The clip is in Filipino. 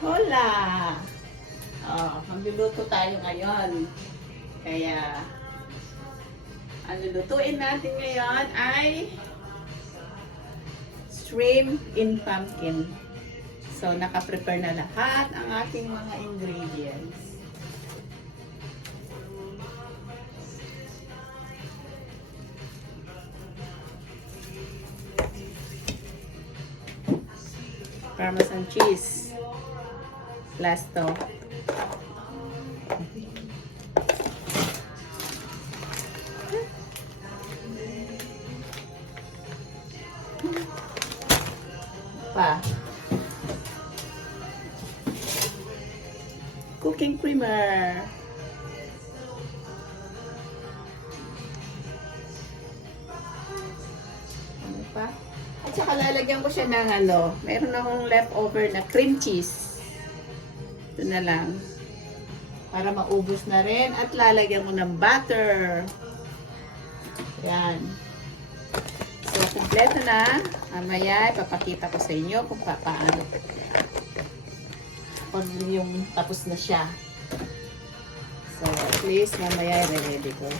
Hola! Magluluto tayo ngayon. Kaya, ang lulutuin natin ngayon ay shrimp in pumpkin. So, naka-prepare na lahat ang ating mga ingredients. Parmesan cheese. Last to. Pa. Cooking creamer. Ano pa? At saka lalagyan ko siya ng meron akong leftover na cream cheese. Ito na lang. Para maubos na rin. At lalagyan ko ng butter. Yan. So, kompleto na. Mamaya, ipapakita ko sa inyo kung paano. Kung yung tapos na siya. So, at least mamaya i-ready ko.